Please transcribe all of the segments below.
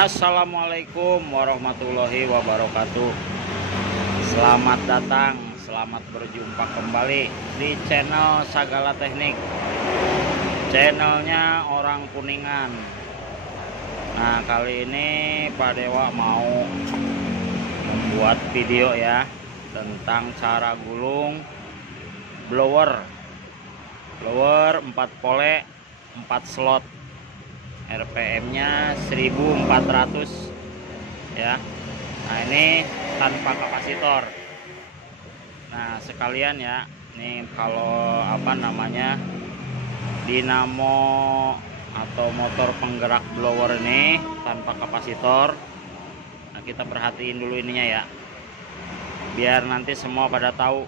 Assalamualaikum warahmatullahi wabarakatuh. Selamat datang, selamat berjumpa kembali di channel Sagala Teknik, channelnya orang Kuningan. Nah, kali ini Pak Dewa mau membuat video ya tentang cara gulung blower 4 pole 4 slot, RPM-nya 1400 ya. Nah, ini tanpa kapasitor. Nah, sekalian ya, nih kalau dinamo atau motor penggerak blower ini tanpa kapasitor. Nah, kita perhatiin dulu ininya ya, biar nanti semua pada tahu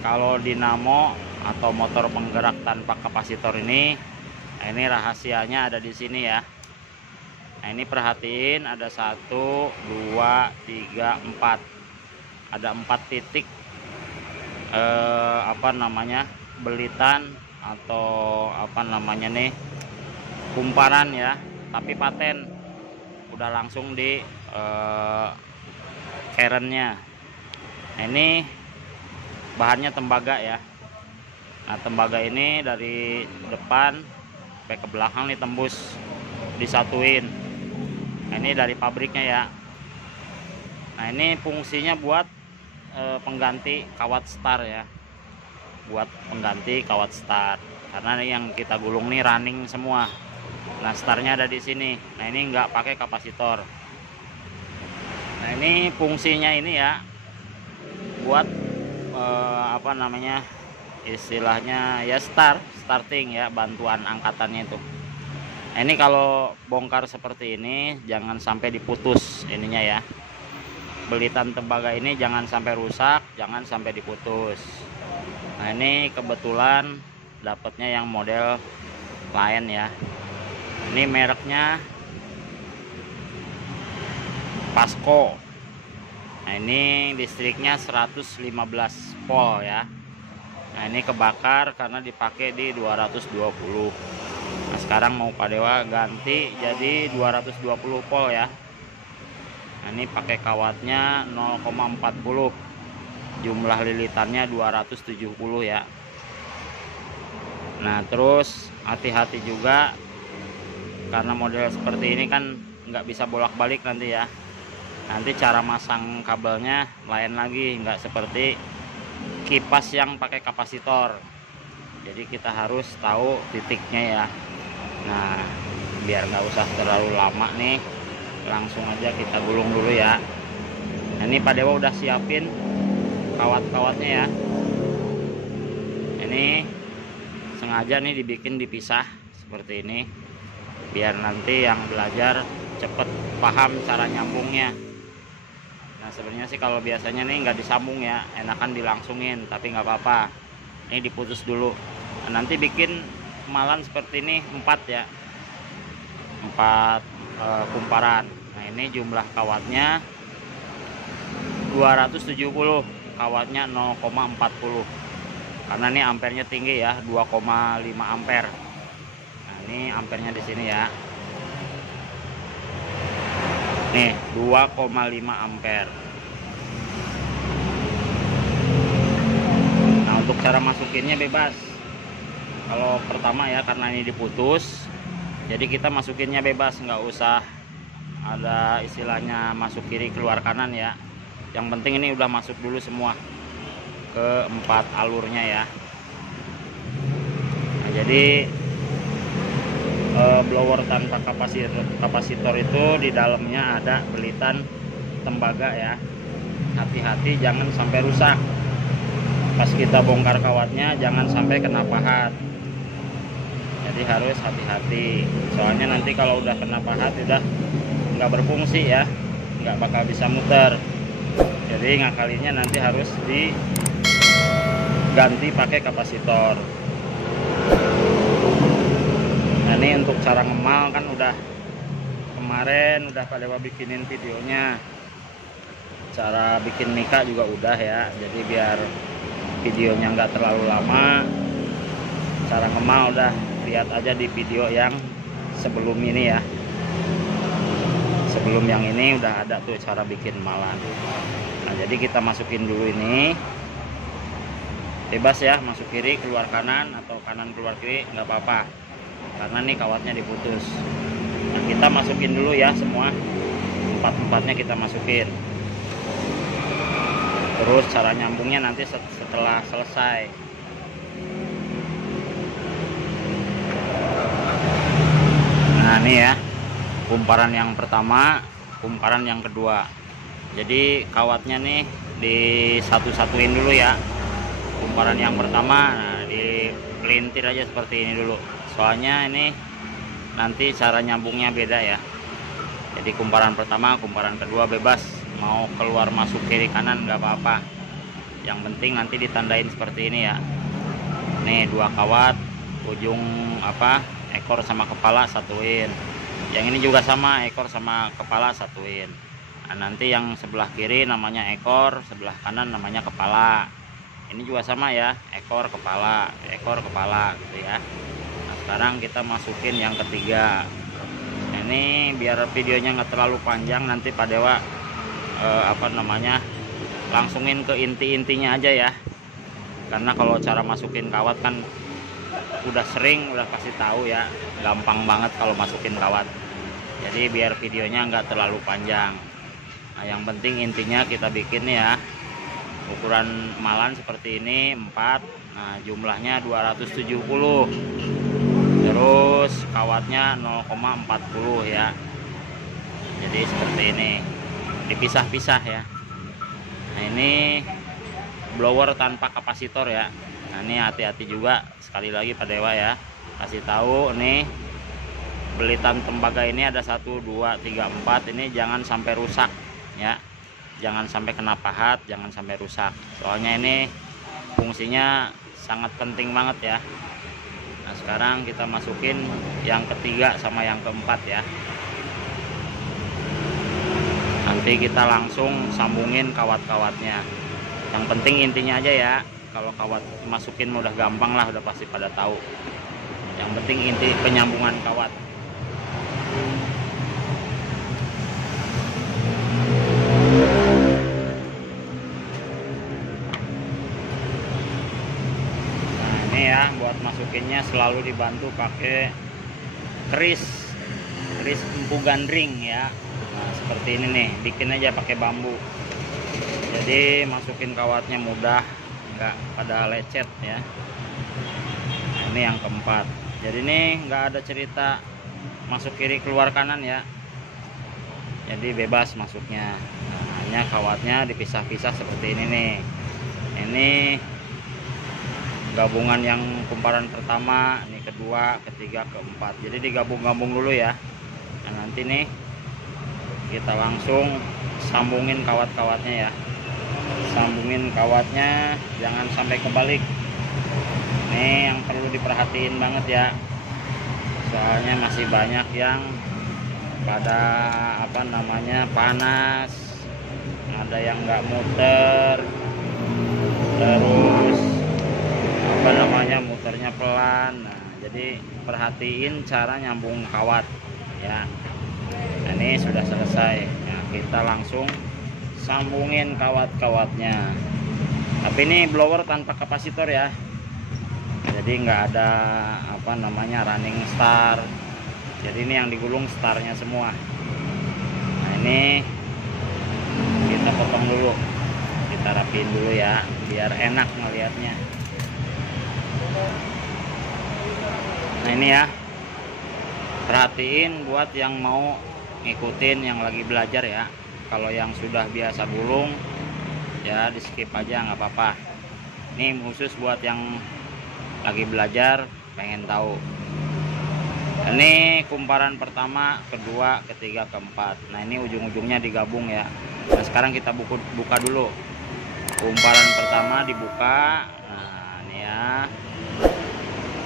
kalau dinamo atau motor penggerak tanpa kapasitor ini. Nah, ini rahasianya ada di sini ya. Nah, ini perhatiin, ada 1, 2, 3, 4. Ada 4 titik belitan atau kumparan ya, tapi paten. Udah langsung di kerennya. Nah, ini bahannya tembaga ya. Nah, tembaga ini dari depan sampai ke belakang nih tembus, disatuin. Nah, ini dari pabriknya ya. Nah, ini fungsinya buat pengganti kawat star ya, buat pengganti kawat star, karena yang kita gulung nih running semua. Nah, startnya ada di sini. Nah, ini nggak pakai kapasitor. Nah, ini fungsinya ini ya buat istilahnya ya starting ya, bantuan angkatannya itu. Nah, ini kalau bongkar seperti ini jangan sampai diputus ininya ya, belitan tembaga ini jangan sampai rusak, jangan sampai diputus. Nah, ini kebetulan dapatnya yang model lain ya. Ini mereknya Pasco. Nah, ini listriknya 115 volt ya. Nah, ini kebakar karena dipakai di 220. Nah, sekarang mau Pak Dewa ganti jadi 220 volt ya. Nah, ini pakai kawatnya 0,40, jumlah lilitannya 270 ya. Nah, terus hati-hati juga karena model seperti ini kan nggak bisa bolak-balik nanti ya. Nanti cara masang kabelnya lain lagi, nggak seperti kipas yang pakai kapasitor. Jadi kita harus tahu titiknya ya. Nah, biar nggak usah terlalu lama nih, langsung aja kita gulung dulu ya. Nah, ini Pak Dewa udah siapin kawat-kawatnya ya. Ini sengaja nih dibikin dipisah seperti ini, biar nanti yang belajar cepet paham cara nyambungnya. Nah, sebenarnya sih kalau biasanya nih nggak disambung ya, enakan dilangsungin, tapi nggak apa-apa. Ini diputus dulu. Nah, nanti bikin kemalan seperti ini 4 ya, 4 kumparan. Nah, ini jumlah kawatnya 270, kawatnya 0,40, karena ini ampernya tinggi ya, 2,5 ampere. Nah, ini ampernya di sini ya. Nih 2,5 ampere. Nah, untuk cara masukinnya bebas. Kalau pertama ya, karena ini diputus, jadi kita masukinnya bebas, nggak usah ada istilahnya masuk kiri keluar kanan ya. Yang penting ini udah masuk dulu semua ke 4 alurnya ya. Nah, jadi blower tanpa kapasitor itu di dalamnya ada belitan tembaga ya. Hati-hati jangan sampai rusak. Pas kita bongkar kawatnya jangan sampai kena pahat. Jadi harus hati-hati. Soalnya nanti kalau udah kena pahat udah nggak berfungsi ya, nggak bakal bisa muter. Jadi ngakalinnya nanti harus diganti pakai kapasitor. Nah, ini untuk cara ngemal kan udah kemarin udah Pak Dewa bikinin videonya. Cara bikin mika juga udah ya. Jadi biar videonya nggak terlalu lama, cara ngemal udah lihat aja di video yang sebelum ini ya. sebelum yang ini udah ada tuh cara bikin malan. Nah, jadi kita masukin dulu ini, bebas ya, masuk kiri keluar kanan atau kanan keluar kiri nggak apa-apa, karena nih kawatnya diputus. Nah, kita masukin dulu ya semua, empat-empatnya kita masukin. Terus cara nyambungnya nanti setelah selesai. Nah ini ya, kumparan yang pertama, kumparan yang kedua. Jadi kawatnya nih disatu-satuin dulu ya. Kumparan yang pertama, nah, dipelintir aja seperti ini dulu. Soalnya ini nanti cara nyambungnya beda ya. Jadi kumparan pertama, kumparan kedua bebas, mau keluar masuk kiri kanan nggak apa-apa. Yang penting nanti ditandain seperti ini ya. Nih 2 kawat, ujung ekor sama kepala satuin. Yang ini juga sama, ekor sama kepala satuin. Nah, nanti yang sebelah kiri namanya ekor, sebelah kanan namanya kepala. Ini juga sama ya, ekor kepala gitu ya. Nah, sekarang kita masukin yang ketiga. Nah, ini biar videonya nggak terlalu panjang, nanti Pak Dewa langsungin ke inti-intinya aja ya. Karena kalau cara masukin kawat kan udah kasih tahu ya, gampang banget kalau masukin kawat. Jadi biar videonya nggak terlalu panjang. Nah, yang penting intinya kita bikin ya, ukuran malan seperti ini 4. Nah, jumlahnya 270. Terus kawatnya 0,40 ya. Jadi seperti ini, dipisah-pisah ya. Nah, ini blower tanpa kapasitor ya. Nah, ini hati-hati juga, sekali lagi Pak Dewa ya, kasih tahu nih, belitan tembaga ini ada 1, 2, 3, 4. Ini jangan sampai rusak ya, jangan sampai kena pahat, jangan sampai rusak. Soalnya ini fungsinya sangat penting banget ya. Nah, sekarang kita masukin yang ketiga sama yang keempat ya. Nanti kita langsung sambungin kawat-kawatnya. Yang penting intinya aja ya, kalau kawat masukin udah gampang lah, udah pasti pada tahu. Yang penting inti penyambungan kawat. Nah ini ya, buat masukinnya selalu dibantu pakai keris empu gandring ya. Nah seperti ini nih, bikin aja pakai bambu. Jadi masukin kawatnya mudah, nggak pada lecet ya. Nah, ini yang keempat. Jadi ini nggak ada cerita masuk kiri keluar kanan ya. Jadi bebas masuknya. Nah, hanya kawatnya dipisah-pisah seperti ini nih. Ini gabungan yang kumparan pertama, ini kedua, ketiga, keempat. Jadi digabung-gabung dulu ya. Nah, nanti nih kita langsung sambungin kawat-kawatnya ya. Sambungin kawatnya, jangan sampai kebalik. Ini yang perlu diperhatiin banget ya, soalnya masih banyak yang pada panas, ada yang nggak muter, terus muternya pelan. Nah, jadi perhatiin cara nyambung kawat ya. Nah, ini sudah selesai. Nah, kita langsung sambungin kawat-kawatnya. Tapi ini blower tanpa kapasitor ya. Jadi nggak ada running star. Jadi ini yang digulung starnya semua. Nah, ini kita potong dulu, kita rapiin dulu ya, biar enak ngelihatnya. Nah ini ya, perhatiin buat yang mau ngikutin, yang lagi belajar ya. Kalau yang sudah biasa gulung ya di skip aja, nggak apa-apa. Ini khusus buat yang lagi belajar pengen tahu. Ini kumparan pertama, kedua, ketiga, keempat. Nah ini ujung-ujungnya digabung ya. Nah sekarang kita buka dulu. Kumparan pertama dibuka. Nah ini ya,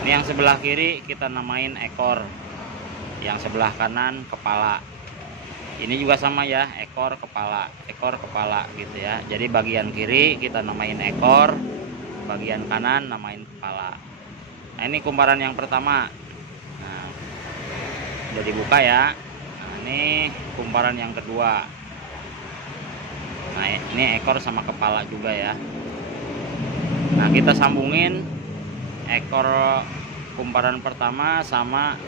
ini yang sebelah kiri kita namain ekor, yang sebelah kanan kepala. Ini juga sama ya, ekor kepala gitu ya. Jadi bagian kiri kita namain ekor, bagian kanan namain kepala. Nah ini kumparan yang pertama. Nah udah dibuka ya. Nah, Ini kumparan yang kedua. Nah, ini ekor sama kepala juga ya. Nah, kita sambungin ekor kumparan pertama sama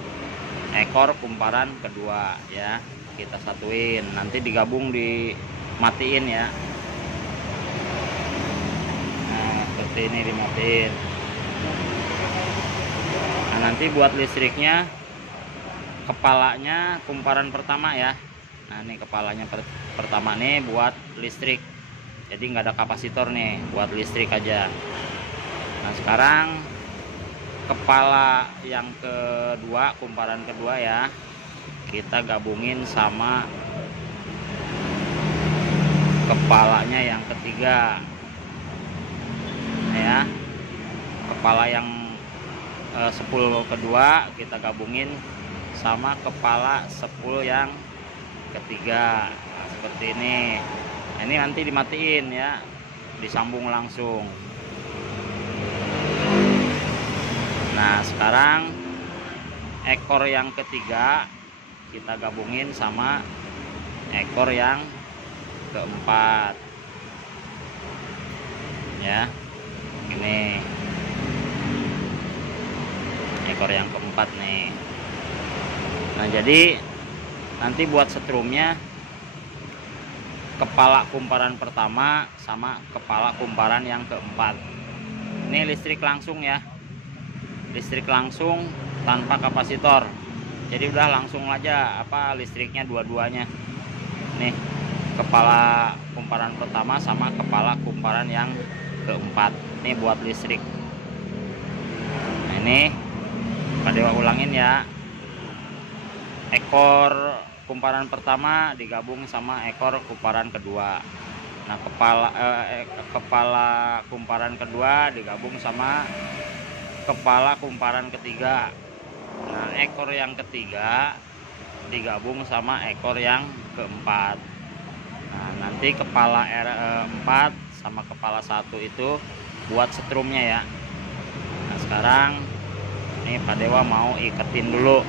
ekor kumparan kedua ya. Kita satuin, nanti digabung, dimatiin ya. Nah, seperti ini dimatiin. Nah, nanti buat listriknya, kepalanya kumparan pertama ya. Nah, ini kepalanya pertama nih buat listrik, jadi nggak ada kapasitor nih, buat listrik aja. Nah, sekarang kepala yang kedua, kumparan kedua ya, kita gabungin sama kepalanya yang ketiga ya. Kepala yang 10 kedua kita gabungin sama kepala 10 yang ketiga. Nah, seperti ini. Ini nanti dimatiin ya, disambung langsung. Nah, sekarang ekor yang ketiga kita gabungin sama ekor yang keempat ya. Ini ekor yang keempat nih. Nah, jadi nanti buat setrumnya, kepala kumparan pertama sama kepala kumparan yang keempat. Ini listrik langsung ya, listrik langsung tanpa kapasitor. Jadi udah langsung aja listriknya dua-duanya. Nih, kepala kumparan pertama sama kepala kumparan yang keempat. Ini buat listrik. Nah, ini Pak Dewa ulangin ya. Ekor kumparan pertama digabung sama ekor kumparan kedua. Nah, kepala kumparan kedua digabung sama kepala kumparan ketiga. Nah, ekor yang ketiga digabung sama ekor yang keempat. Nah, nanti kepala R4 sama kepala 1 itu buat setrumnya ya. Nah, sekarang ini Pak Dewa mau iketin dulu.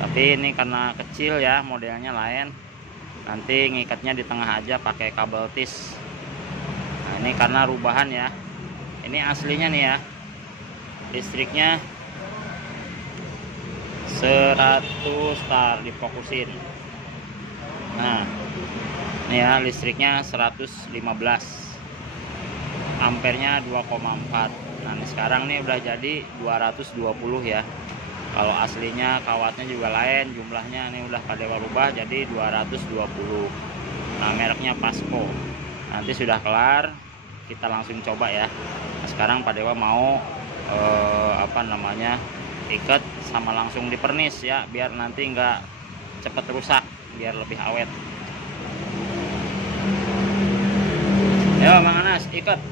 Tapi ini karena kecil ya, modelnya lain. Nanti ngikatnya di tengah aja pakai kabel tis. Nah, ini karena rubahan ya. Ini aslinya nih ya. Listriknya 100 start difokusin. Nah, ini ya listriknya 115. Ampernya 2,4. Nah, ini sekarang nih udah jadi 220 ya. Kalau aslinya kawatnya juga lain, jumlahnya ini udah Pak Dewa rubah jadi 220. Nah, mereknya Pasco. Nanti sudah kelar, kita langsung coba ya. Nah, sekarang Pak Dewa mau ikat sama langsung dipernis ya, biar nanti nggak cepet rusak, biar lebih awet. Ayo Mang Anas, ikat.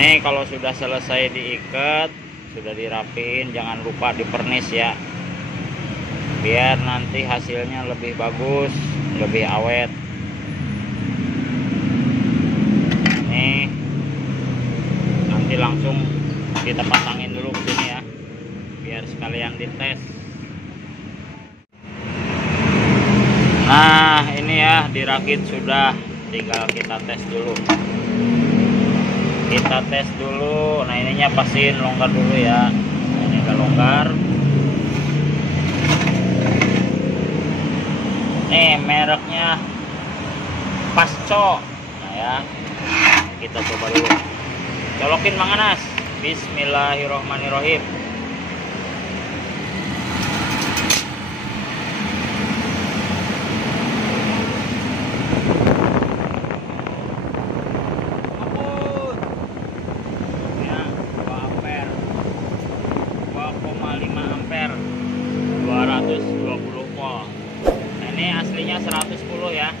Ini kalau sudah selesai diikat, sudah dirapiin, jangan lupa dipernis ya, biar nanti hasilnya lebih bagus, lebih awet. Nih, nanti langsung kita pasangin dulu ke sini ya, biar sekalian dites. Nah, ini ya dirakit sudah, tinggal kita tes dulu. Kita tes dulu. Nah, ininya pastiin longgar dulu ya. Nah, ini udah longgar. Nih mereknya Pasco. Nah ya, kita coba dulu. Colokin Mang Anas. Bismillahirrohmanirrohim. Ini aslinya 110 ya,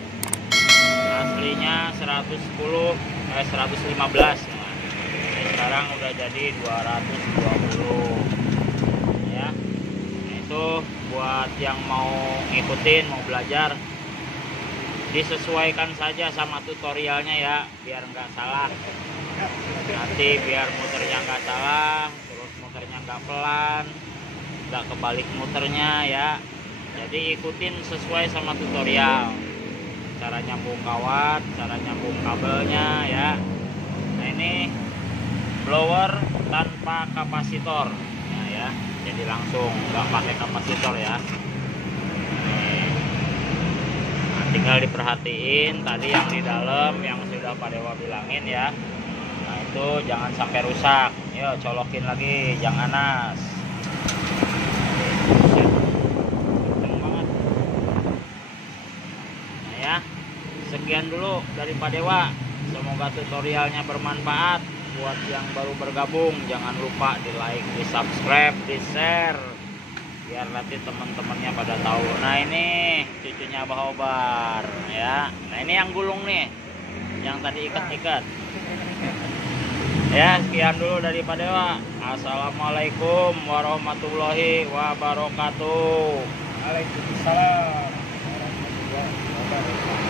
aslinya 110 115. Nah, ini sekarang udah jadi 220 ya. Nah, itu buat yang mau ngikutin, mau belajar, disesuaikan saja sama tutorialnya ya, biar nggak salah. Nanti biar muternya nggak salah, terus muternya nggak pelan, nggak kebalik muternya ya. Jadi ikutin sesuai sama tutorial, cara nyambung kawat, cara nyambung kabelnya ya. Nah ini blower tanpa kapasitor, nah, ya, jadi langsung nggak pakai kapasitor ya. Nah, tinggal diperhatiin tadi yang di dalam yang sudah Pak Dewa bilangin ya. Nah itu jangan sampai rusak. Yuk colokin lagi, jangan nas. Sekian dulu dari Pak Dewa, semoga tutorialnya bermanfaat buat yang baru bergabung. Jangan lupa di like, di subscribe, di share biar nanti teman-temannya pada tahu. Nah ini cucunya Abah Obar ya. Nah ini yang gulung nih, yang tadi ikat-ikat ya. Sekian dulu dari Pak Dewa. Assalamualaikum warahmatullahi wabarakatuh. Waalaikumsalam warahmatullahi wabarakatuh.